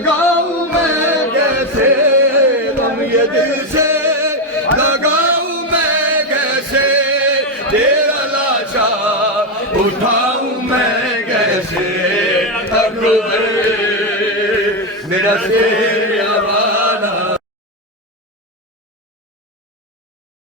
लगाऊं मैं कैसे गम ये दिल से लगाऊं मैं कैसे तेरा लाशा उठाऊं मैं कैसे अकबर मेरा शेर